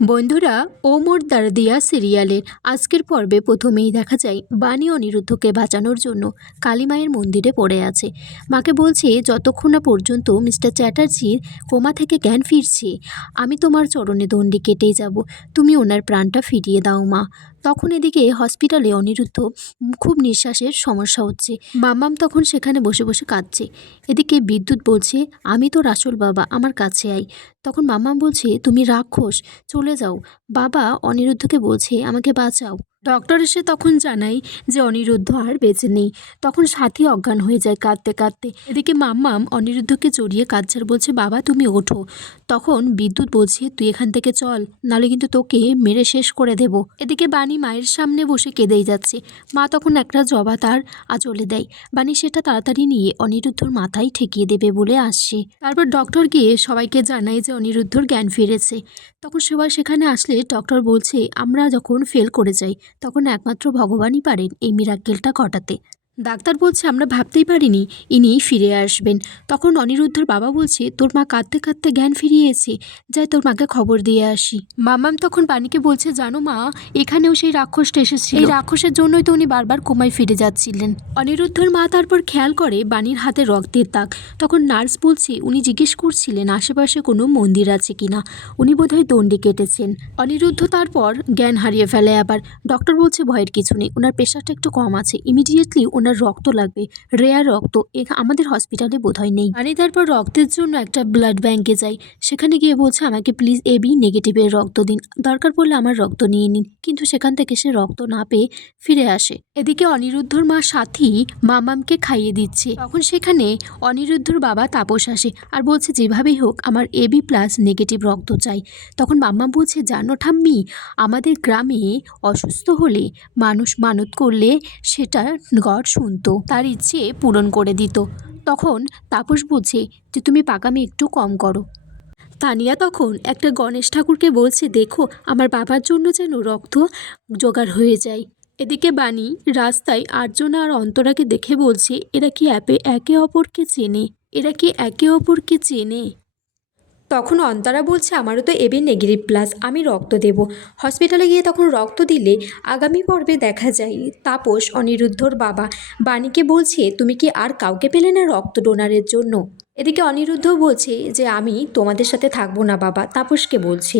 বন্ধুরা, ও মোর দারদিয়া সিরিয়ালের আজকের পর্বে প্রথমেই দেখা যায় বাণী অনিরুদ্ধকে বাঁচানোর জন্য কালীমায়ের মন্দিরে পড়ে আছে। মাকে বলছে, যতক্ষণ না পর্যন্ত মিস্টার চ্যাটার্জির কোমা থেকে জ্ঞান ফিরছে আমি তোমার চরণে দণ্ডি কেটেই যাব, তুমি ওনার প্রাণটা ফিরিয়ে দাও মা। তখন এদিকে হসপিটালে অনিরুদ্ধ খুব নিঃশ্বাসের সমস্যা হচ্ছে। মাম্মাম তখন সেখানে বসে বসে কাঁদছে। এদিকে বিদ্যুৎ বলছে, আমি তোর আসল বাবা, আমার কাছে আয়। তখন মাম্মাম বলছে, তুমি রাক্ষস, চলে যাও। বাবা অনিরুদ্ধকে বলছে, আমাকে বাঁচাও। ডক্টর এসে তখন জানায় যে অনিরুদ্ধ আর বেঁচে নেই। তখন সাথী অজ্ঞান হয়ে যায় কাঁদতে কাঁদতে। এদিকে মাম্মাম অনিরুদ্ধকে জড়িয়ে কাঁদছে আর বলছে, বাবা তুমি ওঠো। তখন বিদ্যুৎ বলছে, তুই এখান থেকে চল, নাহলে কিন্তু তোকে মেরে শেষ করে দেব। এদিকে বাণী মায়ের সামনে বসে কেঁদেই যাচ্ছে। মা তখন একটা জবা তার আঁচলে দেয়। বাণী সেটা তাড়াতাড়ি নিয়ে অনিরুদ্ধর মাথায় ঠেকিয়ে দেবে বলে আসছে। তারপর ডক্টর গিয়ে সবাইকে জানায় যে অনিরুদ্ধর জ্ঞান ফিরেছে। তখন সবাই সেখানে আসলে ডক্টর বলছে, আমরা যখন ফেল করে যাই তখন একমাত্র ভগবানই পারেন এই মিরাক্কেলটা ঘটাতে। ডাক্তার বলছে, আমরা ভাবতেই পারিনি ইনি ফিরে আসবেন। তখন অনিরুদ্ধর বাবা বলছে, তোর মা কাঁদতে কাঁদতে জ্ঞান ফিরিয়েছে, যাই তোর মাকে খবর দিয়ে আসি। মামাম তখন বাণীকে বলছে, জানো মা, এখানেও সেই রাক্ষসটা এসেছিল, এই রাক্ষসের জন্যই তো উনি বারবার কোমায় ফিরে যাচ্ছিলেন। অনিরুদ্ধর মা তারপর খেয়াল করে বাণীর হাতে রক্তের দাগ। তখন নার্স বলছে, উনি জিজ্ঞেস করছিলেন আশেপাশে কোনো মন্দির আছে কিনা, উনি বোধহয় দণ্ডি কেটেছেন। অনিরুদ্ধ তারপর জ্ঞান হারিয়ে ফেলে আবার। ডক্টর বলছে, ভয়ের কিছু নেই, ওনার প্রেশারটা একটু কম আছে, ইমিডিয়েটলি ওনার রক্ত লাগবে, রেয়ার রক্ত আমাদের হসপিটালে বোধহয় নেই। আমি তারপর রক্তের জন্য একটা ব্লাড ব্যাংকে যাই। সেখানে গিয়ে বলছে, আমাকে প্লিজ এবি নেগেটিভের রক্ত দিন, দরকার পড়লে আমার রক্ত নিয়ে নিন। কিন্তু সেখান থেকে সে রক্ত না পেয়ে ফিরে আসে। এদিকে অনিরুদ্ধর মা সাথী মামামকে খাইয়ে দিচ্ছে। তখন সেখানে অনিরুদ্ধর বাবা তাপস আসে আর বলছে, যেভাবেই হোক আমার এবি প্লাস নেগেটিভ রক্ত চাই। তখন মাম্মা বলছে, জানো ঠাম্মি, আমাদের গ্রামে অসুস্থ হলে মানুষ মানত করলে সেটা গড শুনতো, তার ইচ্ছে পূরণ করে দিত। তখন তাপস বলছে যে, তুমি পাকামি একটু কম করো। তানিয়া তখন একটা গণেশ ঠাকুরকে বলছে, দেখো আমার বাবার জন্য যেন রক্ত জোগাড় হয়ে যায়। এদিকে বাণী রাস্তায় আর্যনা আর অন্তরাকে দেখে বলছে, এরা কি একে অপরকে চেনে, এরা কি একে অপরকে চেনে। তখন অন্তরা বলছে, আমারও তো এবি নেগেটিভ প্লাস, আমি রক্ত দেব। হসপিটালে গিয়ে তখন রক্ত দিলে আগামী পর্বে দেখা যায় তাপস অনিরুদ্ধর বাবা বাণীকে বলছে, তুমি কি আর কাউকে পেলে না রক্ত ডোনারের জন্য। এদিকে অনিরুদ্ধ বলছে যে, আমি তোমাদের সাথে থাকবো না বাবা, তাপসকে বলছি।